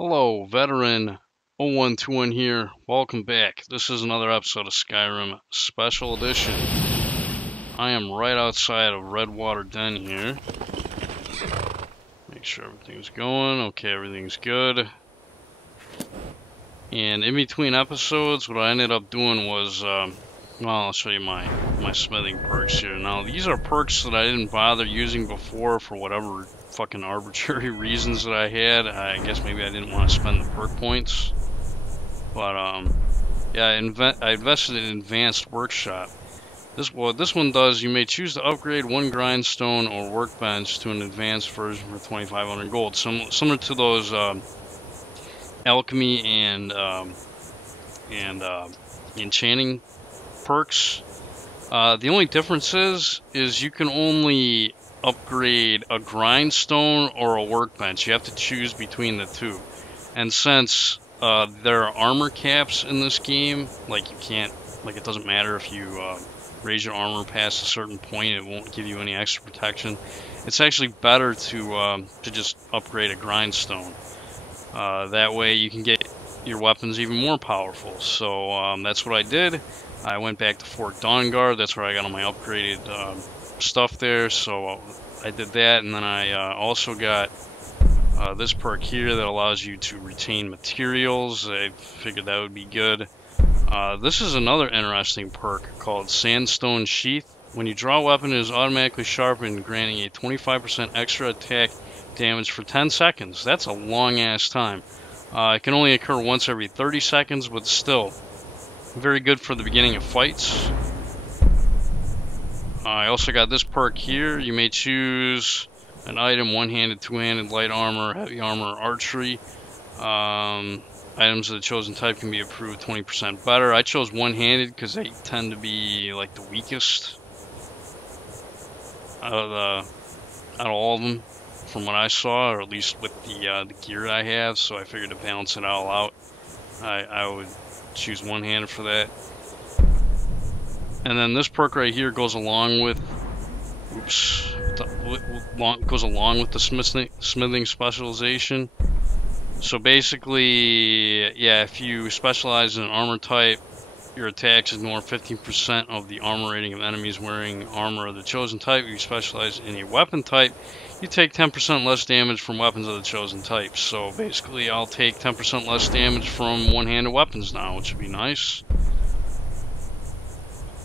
Hello, veteran 0121 here. Welcome back. This is another episode of Skyrim Special Edition. I am right outside of Redwater Den here. Make sure everything's going. Okay, everything's good. And in between episodes, what I ended up doing was, well, I'll show you my smithing perks here. Now, these are perks that I didn't bother using before for whatever fucking arbitrary reasons that I had. I guess maybe I didn't want to spend the perk points. But, yeah, I invested in Advanced Workshop. What this one does, you may choose to upgrade one grindstone or workbench to an advanced version for 2,500 gold. Similar to those alchemy and enchanting perks. The only difference is you can only upgrade a grindstone or a workbench. You have to choose between the two. And since there are armor caps in this game, like it doesn't matter if you raise your armor past a certain point, it won't give you any extra protection. It's actually better to just upgrade a grindstone. That way you can get your weapons even more powerful. So that's what I did. I went back to Fort Dawnguard. That's where I got all my upgraded stuff there. So I did that, and then I also got this perk here that allows you to retain materials. I figured that would be good. This is another interesting perk called Sandstone Sheath. When you draw a weapon, it is automatically sharpened, granting a 25% extra attack damage for 10 seconds. That's a long ass time. It can only occur once every 30 seconds, but still very good for the beginning of fights. I also got this perk here. You may choose an item: one-handed, two-handed, light armor, heavy armor, archery. Items of the chosen type can be improved 20% better. I chose one-handed because they tend to be like the weakest out of all of them, from what I saw, or at least with the gear I have. So I figured to balance it all out, I would choose one-handed for that. And then this perk right here goes along with, goes along with the smithing specialization. So basically, yeah, if you specialize in an armor type, your attacks ignore 15% of the armor rating of enemies wearing armor of the chosen type. If you specialize in a weapon type, you take 10% less damage from weapons of the chosen type. So basically, I'll take 10% less damage from one-handed weapons now, which would be nice.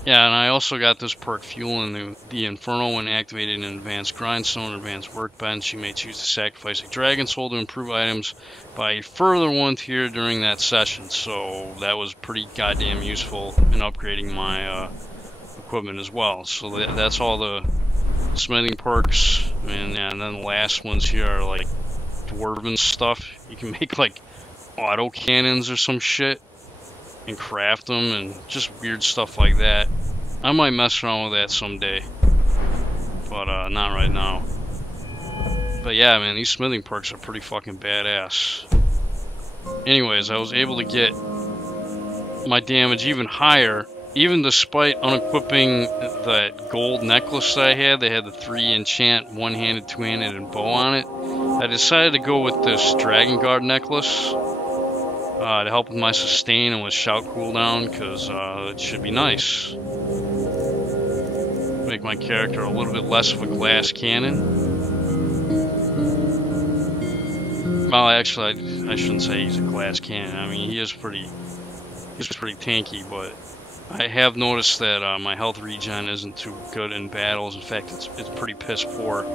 Yeah, and I also got this perk, Fueling the Inferno. When activated in Advanced Grindstone or Advanced Workbench, you may choose to sacrifice a dragon soul to improve items by a further one tier during that session. So that was pretty goddamn useful in upgrading my equipment as well. So that's all the smithing perks. And then the last ones here are like dwarven stuff. You can make like auto cannons or some shit and craft them, and just weird stuff like that. I might mess around with that someday, but not right now. But yeah, man, these smithing perks are pretty fucking badass. Anyways, I was able to get my damage even higher, even despite unequipping that gold necklace that I had. They had the 3 enchant, one-handed, two-handed, and bow on it. I decided to go with this Dragon Guard necklace to help with my sustain and with shout cooldown, because it should be nice. Make my character a little bit less of a glass cannon. Well, actually, I shouldn't say he's a glass cannon. I mean, he's pretty tanky, but I have noticed that my health regen isn't too good in battles. In fact, it's pretty piss poor.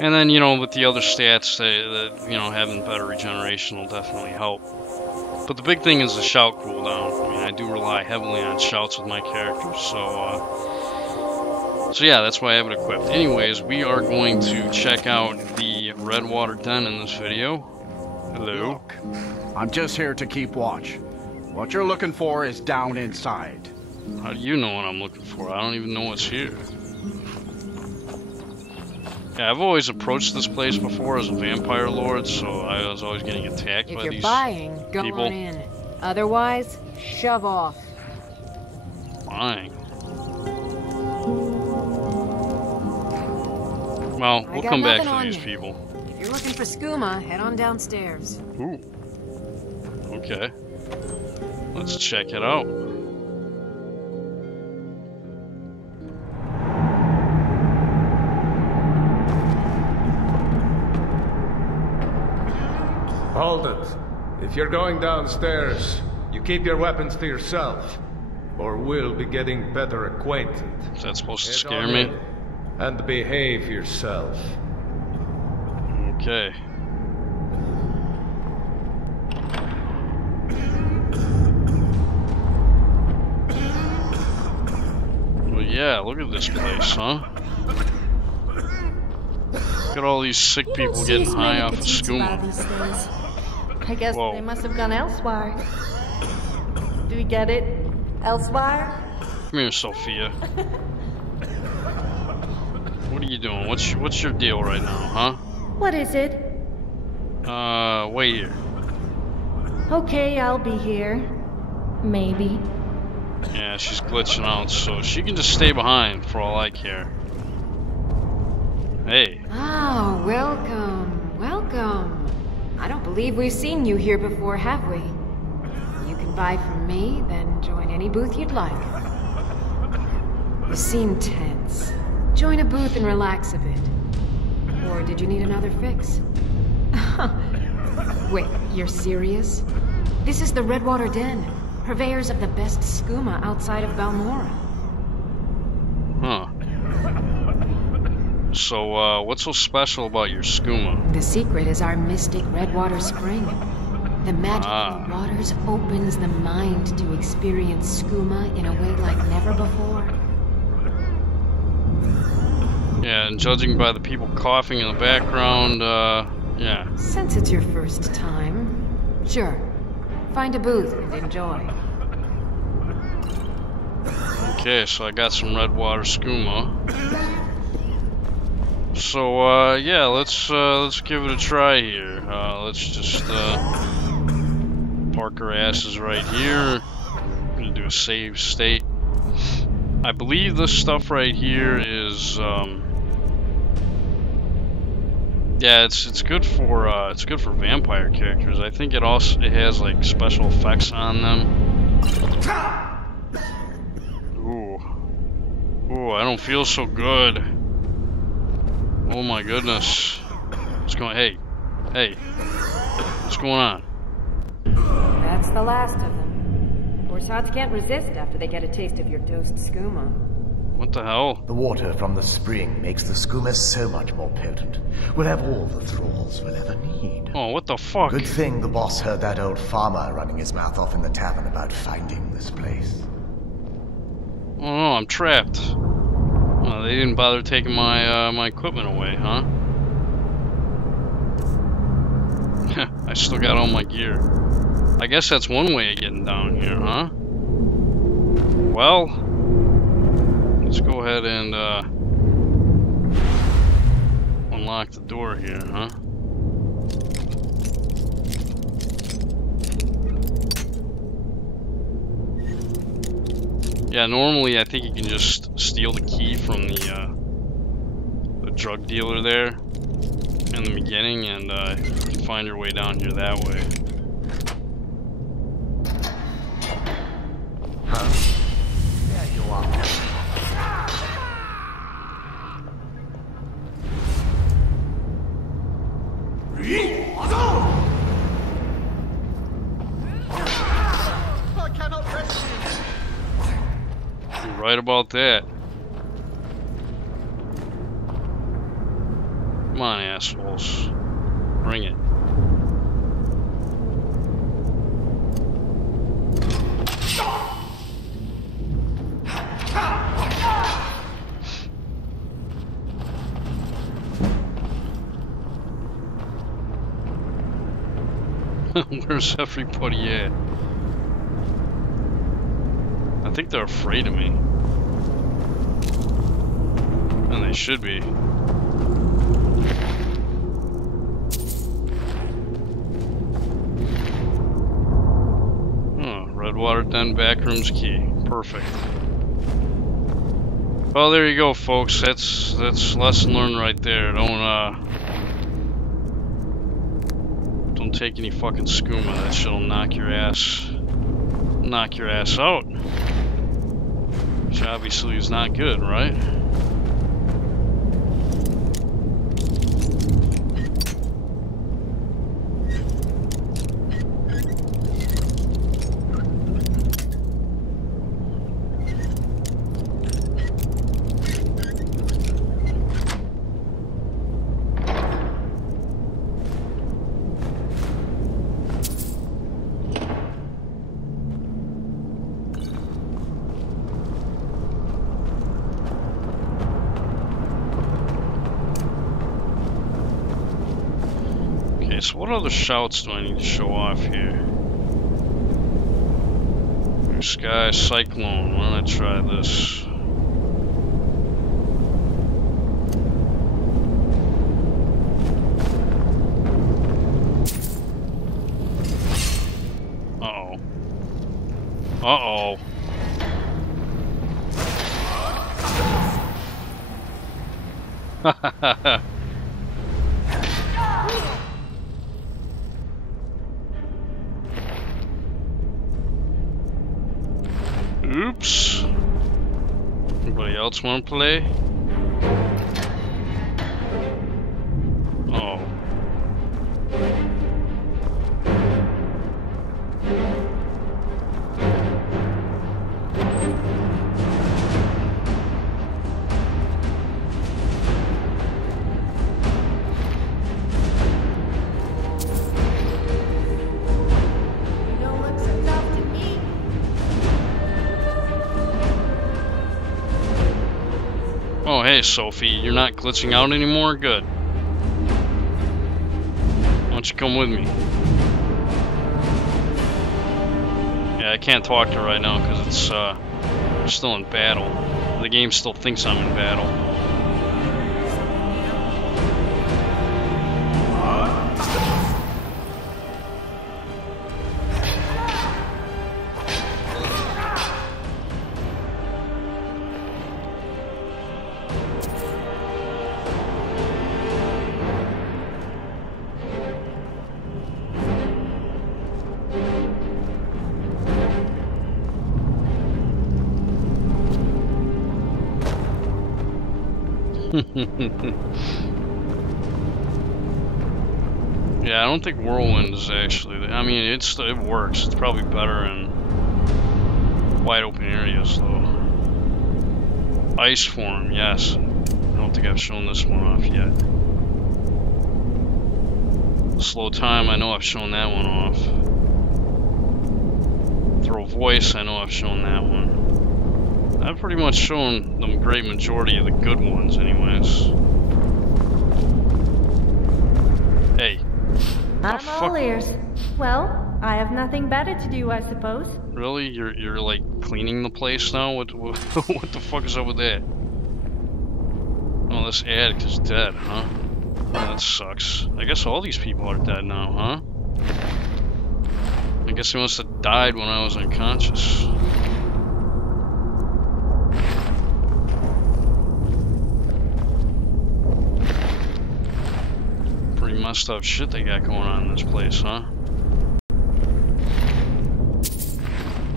And then, you know, with the other stats, that you know, having better regeneration will definitely help. But the big thing is the shout cooldown. I mean, I do rely heavily on shouts with my character, so yeah, that's why I have it equipped. Anyways, we are going to check out the Redwater Den in this video. Hello. Look, I'm just here to keep watch. What you're looking for is down inside. How do you know what I'm looking for? I don't even know what's here. Yeah, I've always approached this place before as a vampire lord, so I was always getting attacked by these people. If you're buying, go on in. Otherwise, shove off. Buying. Well, we'll come back to these people. If you're looking for skooma, head on downstairs. Ooh. Okay. Let's check it out. Hold it. If you're going downstairs, you keep your weapons to yourself, or we'll be getting better acquainted. Is that supposed to Head scare on me? in and behave yourself. Okay. Well, yeah, look at this place, huh? Look at all these sick people getting high off of skooma. I guess Whoa. they must have gone elsewhere. Do we get it? Elsewhere? Come here, Sophia. What are you doing? What's your deal right now, huh? What is it? Wait here. Okay, I'll be here. Maybe. Yeah, she's glitching out, so she can just stay behind for all I care. Hey. Oh, welcome, welcome. I don't believe we've seen you here before, have we? You can buy from me, then join any booth you'd like. You seem tense. Join a booth and relax a bit. Or did you need another fix? Wait, you're serious? This is the Redwater Den, purveyors of the best skooma outside of Balmora. Huh. So, what's so special about your skooma? The secret is our mystic Redwater Spring. The magic in the waters opens the mind to experience skooma in a way like never before. Yeah, and judging by the people coughing in the background, yeah. Since it's your first time, sure. Find a booth and enjoy. Okay, so I got some Redwater skooma. So, yeah, let's give it a try here. Let's just, park our asses right here. I'm gonna do a save state. I believe this stuff right here is, yeah, it's good for vampire characters. I think it has like special effects on them. Ooh, I don't feel so good. Oh my goodness. What's going? Hey, what's going on? That's the last of them. Gorsods can't resist after they get a taste of your dosed skooma. What the hell? The water from the spring makes the skooma so much more potent. We'll have all the thralls we'll ever need. Oh, what the fuck? Good thing the boss heard that old farmer running his mouth off in the tavern about finding this place. Oh no, I'm trapped. Oh, they didn't bother taking my my equipment away, huh? I still got all my gear. I guess that's one way of getting down here, huh? Well, let's go ahead and unlock the door here, huh? Yeah, normally I think you can just steal the key from the drug dealer there in the beginning, and you can find your way down here that way. Huh? There you are. You're right about that. Come on, assholes. Bring it. Where's everybody at? I think they're afraid of me. And they should be. Oh, Redwater Den backrooms key. Perfect. Well, there you go, folks. That's Don't take any fucking skooma. That shit'll knock your ass out. Which obviously is not good, right? So what other shouts do I need to show off here? Blue Sky, Cyclone. Why don't I try this? Uh-oh. Uh-oh. Ha Oops. Anybody else want to play? Oh. Oh, hey, Sophie, you're not glitching out anymore? Good. Why don't you come with me? Yeah, I can't talk to her right now because it's, we're still in battle. The game still thinks I'm in battle. Yeah, I don't think Whirlwind is actually. I mean, it works. It's probably better in wide open areas, though. Ice Form, yes. I don't think I've shown this one off yet. Slow Time, I know I've shown that one off. Throw Voice, I know I've shown that one. I've pretty much shown the great majority of the good ones, anyways. Hey. I'm all ears. Well, I have nothing better to do, I suppose. Really? You're like cleaning the place now? What the fuck is up with that? Oh, this addict is dead, huh? Oh, that sucks. I guess all these people are dead now, huh? I guess he must have died when I was unconscious. Pretty messed up shit they got going on in this place, huh?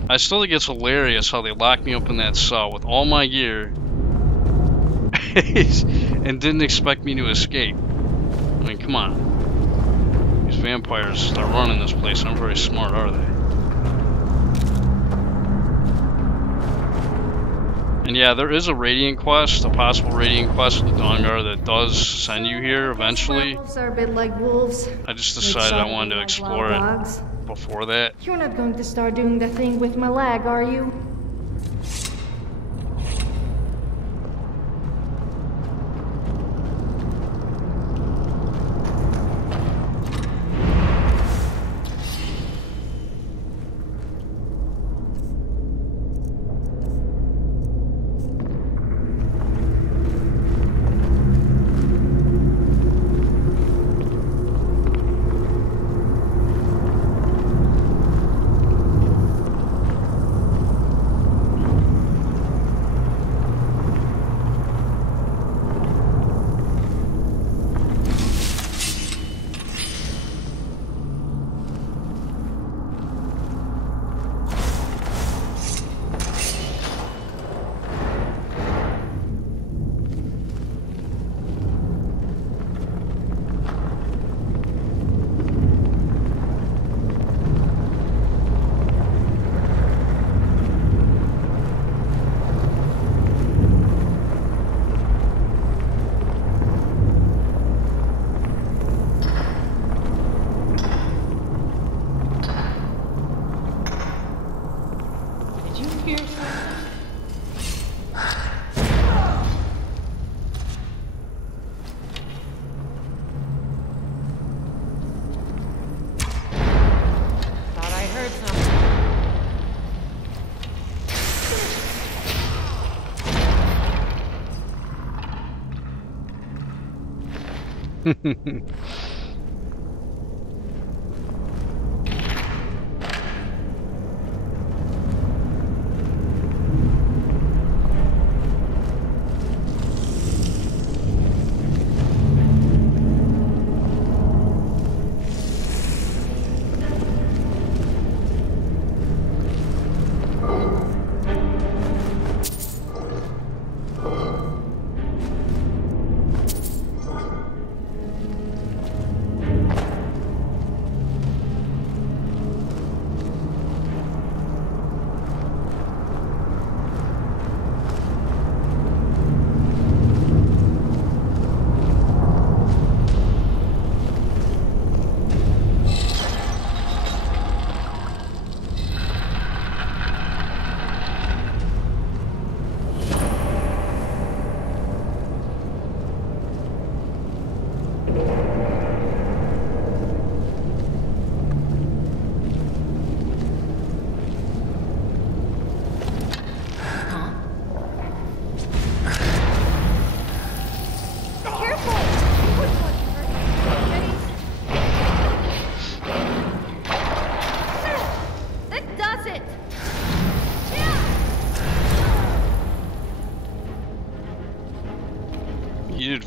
I still think it's hilarious how they locked me up in that cell with all my gear and didn't expect me to escape. I mean, come on. These vampires are running this place. Aren't very smart, are they? And yeah, there is a Radiant quest, a possible Radiant quest with the Dawnguard that does send you here eventually. Werewolves are a bit like wolves. I just decided I wanted to explore it before that. You're not going to start doing the thing with my leg, are you?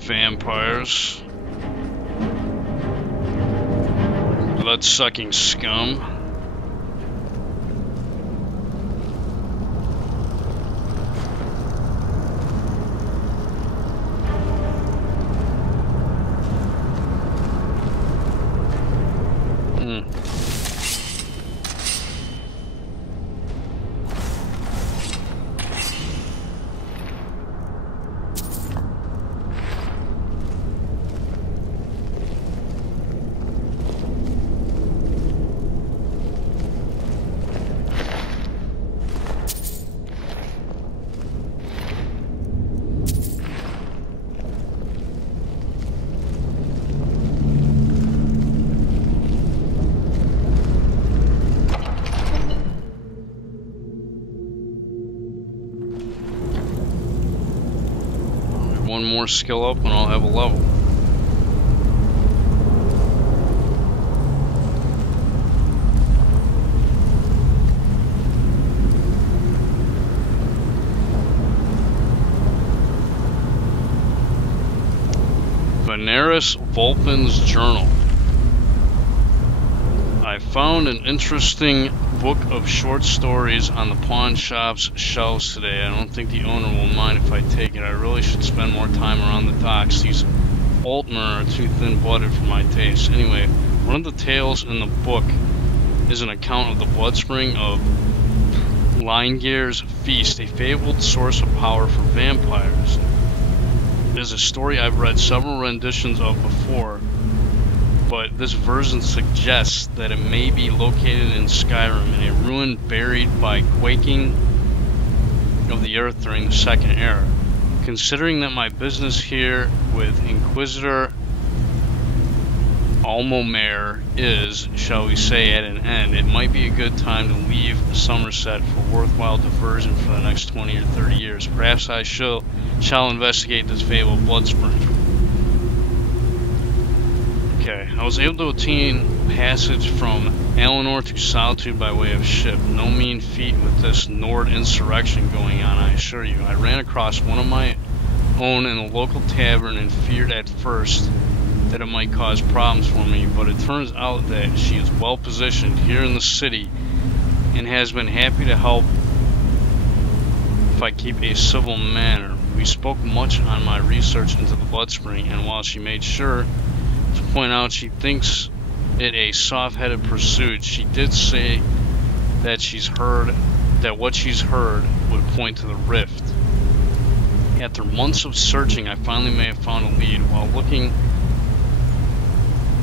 Vampires, blood-sucking scum. One more skill up and I'll have a level. Veneris Vulpin's Journal. I found an interesting book of short stories on the pawn shop's shelves today. I don't think the owner will mind if I take it. I really should spend more time around the docks. These Altmer are too thin-blooded for my taste. Anyway, one of the tales in the book is an account of the bloodspring of Leingeir's Feast, a fabled source of power for vampires. It is a story I've read several renditions of before, but this version suggests that it may be located in Skyrim, in a ruin buried by quaking of the earth during the Second Era. Considering that my business here with Inquisitor Almomer is, shall we say, at an end, it might be a good time to leave Somerset for worthwhile diversion for the next 20 or 30 years. Perhaps I shall investigate this fabled bloodspring. Okay, I was able to obtain passage from Eleanor to Solitude by way of ship. No mean feat with this Nord insurrection going on, I assure you. I ran across one of my own in a local tavern and feared at first that it might cause problems for me, but it turns out that she is well positioned here in the city and has been happy to help if I keep a civil manner. We spoke much on my research into the Bloodspring, and while she made sure to point out she thinks it a soft-headed pursuit, she did say that what she's heard would point to the rift. After months of searching, I finally may have found a lead. While looking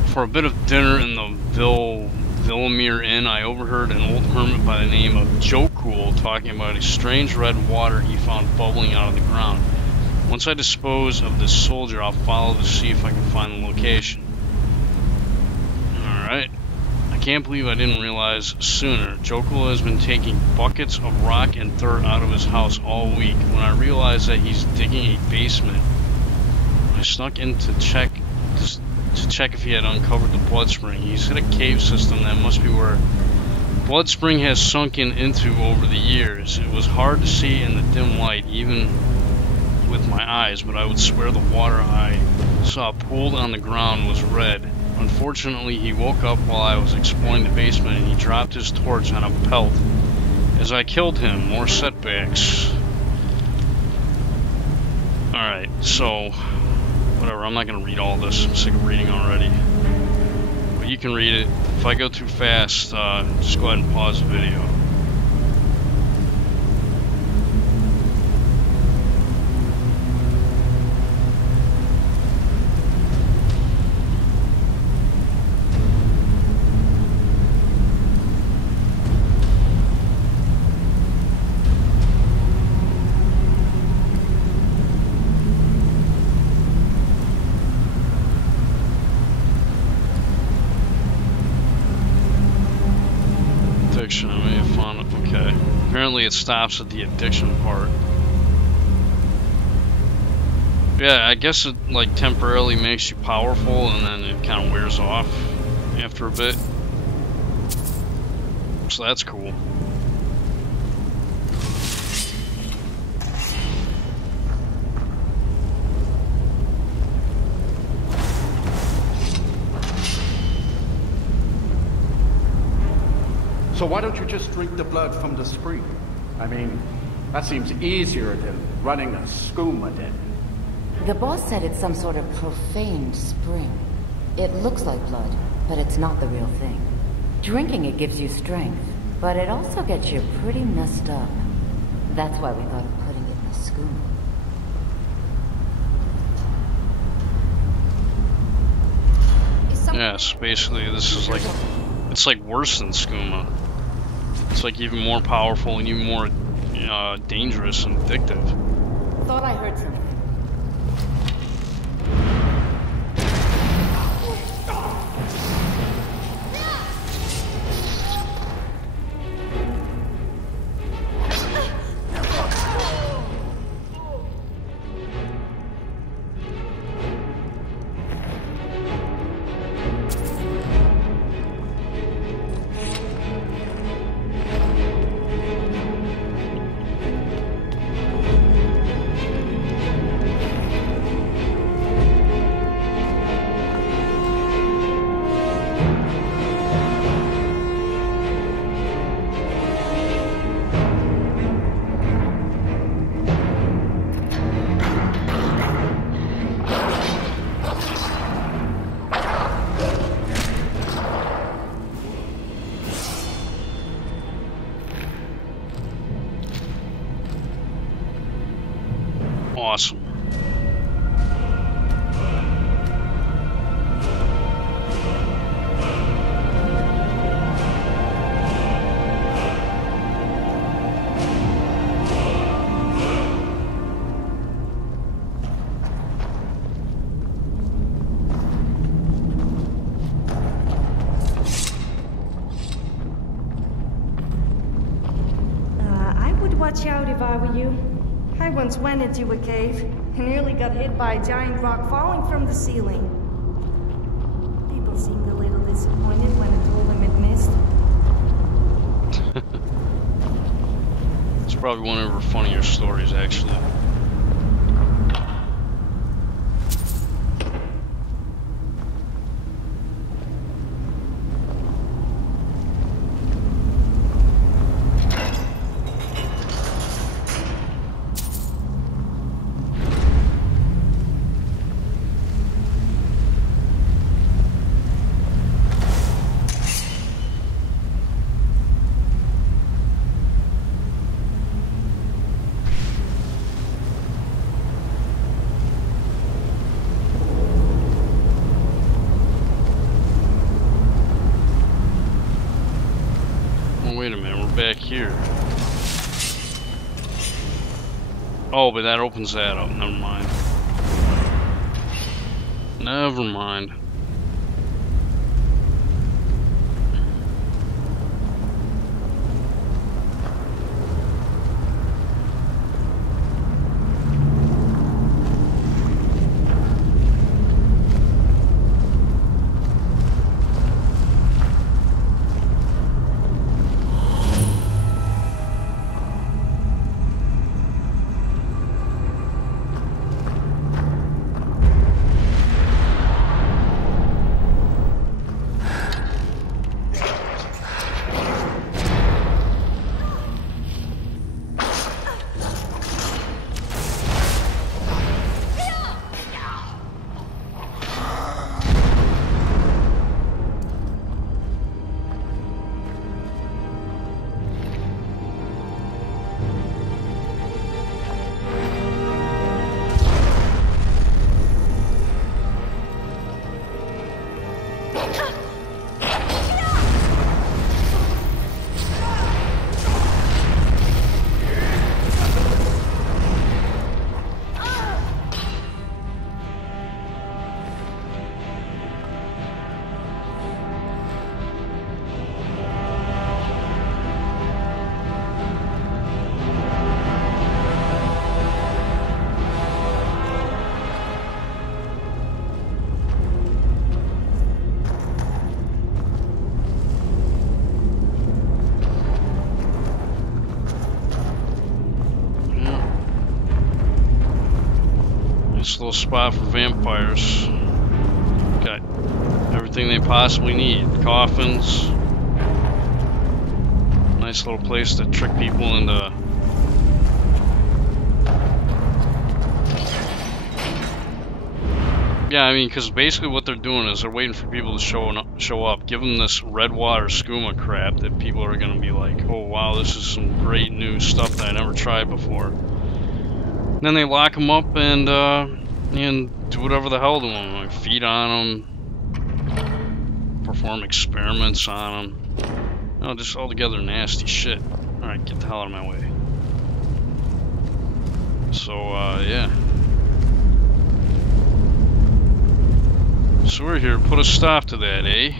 for a bit of dinner in the Villamere Inn, I overheard an old hermit by the name of Jokul talking about a strange red water he found bubbling out of the ground. Once I dispose of this soldier, I'll follow to see if I can find the location. Alright. I can't believe I didn't realize sooner. Jokul has been taking buckets of rock and dirt out of his house all week. When I realized that he's digging a basement, I snuck in to check to check if he had uncovered the blood spring. He's hit a cave system that must be where blood spring has sunken into over the years. It was hard to see in the dim light, even with my eyes, but I would swear the water I saw pooled on the ground was red. Unfortunately, he woke up while I was exploring the basement and he dropped his torch on a pelt. As I killed him, more setbacks. Alright, so whatever, I'm not going to read all this. I'm sick of reading already. But you can read it. If I go too fast, just go ahead and pause the video. Addiction, I may have found it. Okay. Apparently it stops at the addiction part. Yeah, I guess it like temporarily makes you powerful and then it kind of wears off after a bit. So that's cool. So why don't you just drink the blood from the spring? I mean, that seems easier than running a scum den. The boss said it's some sort of profaned spring. It looks like blood, but it's not the real thing. Drinking it gives you strength, but it also gets you pretty messed up. That's why we thought of putting it in the scum. Yes, basically this is like, it's like worse than skooma. It's like even more powerful and even more dangerous and addictive. Thought I heard something. Awesome. I would watch out if I were you. I once went into a cave and nearly got hit by a giant rock falling from the ceiling. People seemed a little disappointed when I told them it missed. It's probably one of her funnier stories, actually. Wait a minute, we're back here. Oh, but that opens that up. Never mind. Never mind. little spot for vampires. Got everything they possibly need. Coffins. Nice little place to trick people into... Yeah, I mean, because basically what they're doing is they're waiting for people to show up. Give them this Redwater skooma crap that people are going to be like, oh wow, this is some great new stuff that I never tried before. Then they lock them up and do whatever the hell to them, like feed on them, perform experiments on them. No, just altogether nasty shit. All right, get the hell out of my way. So yeah. So we're here to put a stop to that, eh?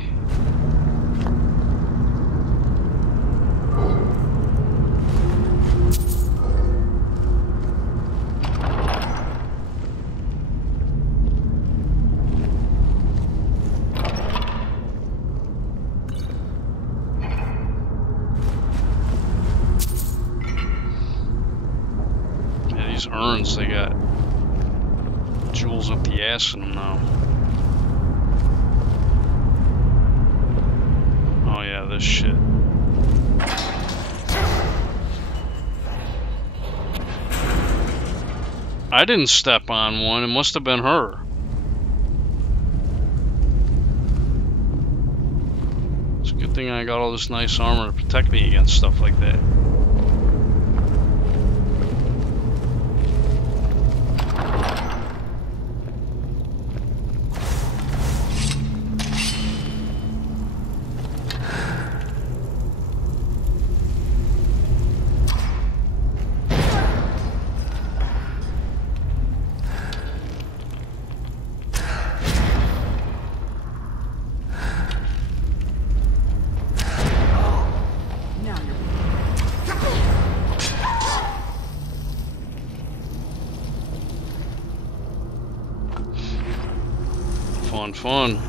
Yeah, these urns, they got jewels up the ass in them now. Oh yeah, this shit. I didn't step on one, it must have been her. It's a good thing I got all this nice armor to protect me against stuff like that. Fun.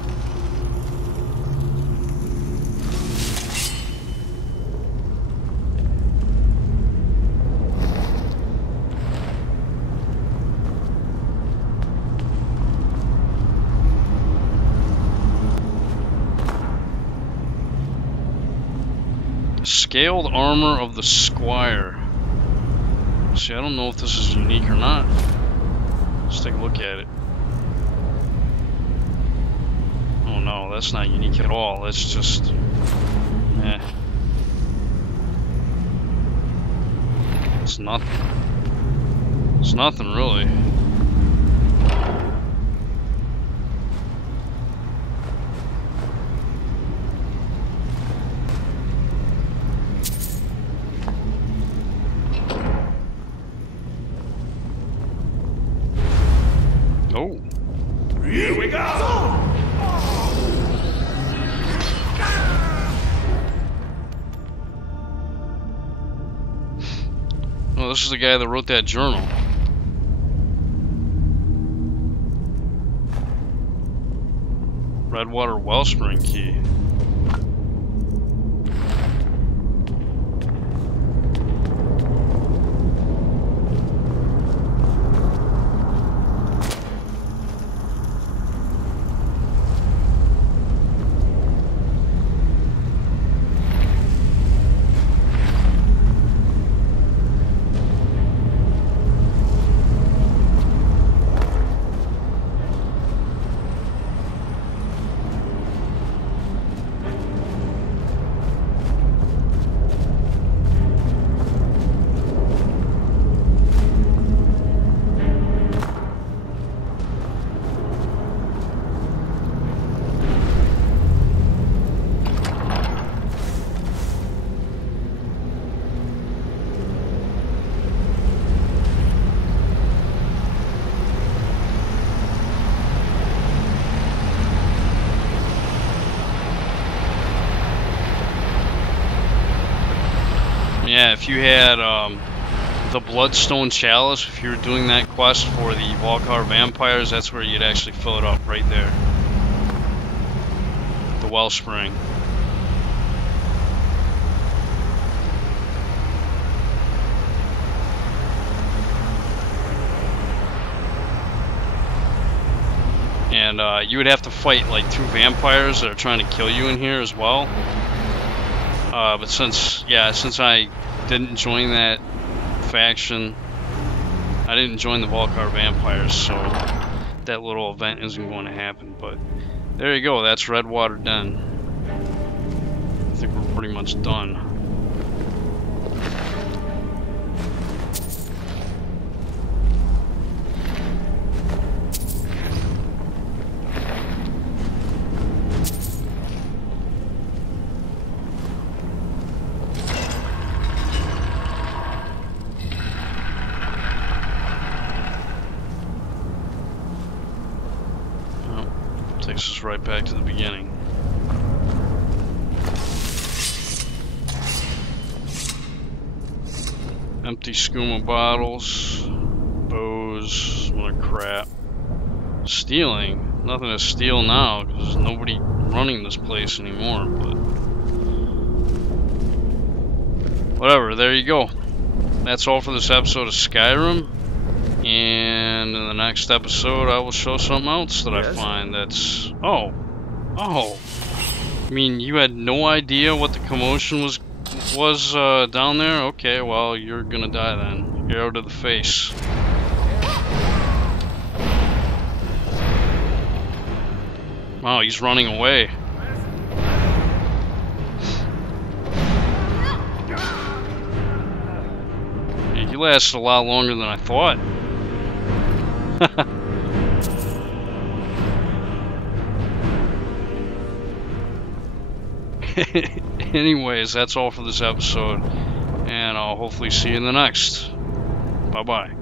Scaled armor of the Squire. See, I don't know if this is unique or not. Let's take a look at it. Oh no, that's not unique at all. That's just... eh. It's nothing. It's nothing really. Oh. Here we go! Oh, this is the guy that wrote that journal. Redwater Wellspring Key. Yeah, if you had the Bloodstone Chalice, if you were doing that quest for the Valkar vampires, that's where you'd actually fill it up, right there. The Wellspring. And you would have to fight like 2 vampires that are trying to kill you in here as well. But since I didn't join that faction, I didn't join the Volcar vampires, so that little event isn't going to happen. But there you go, that's Redwater Den. I think we're pretty much done. Takes us right back to the beginning. Empty skooma bottles, bows, some other crap. Stealing? Nothing to steal now because there's nobody running this place anymore, but whatever, there you go. That's all for this episode of Skyrim. And in the next episode, I will show something else that I find that's... Oh. I mean, you had no idea what the commotion was down there? Okay, well, you're gonna die then. Arrow to the face. Wow, he's running away. He lasted a lot longer than I thought. Anyways, that's all for this episode, and I'll hopefully see you in the next. Bye-bye.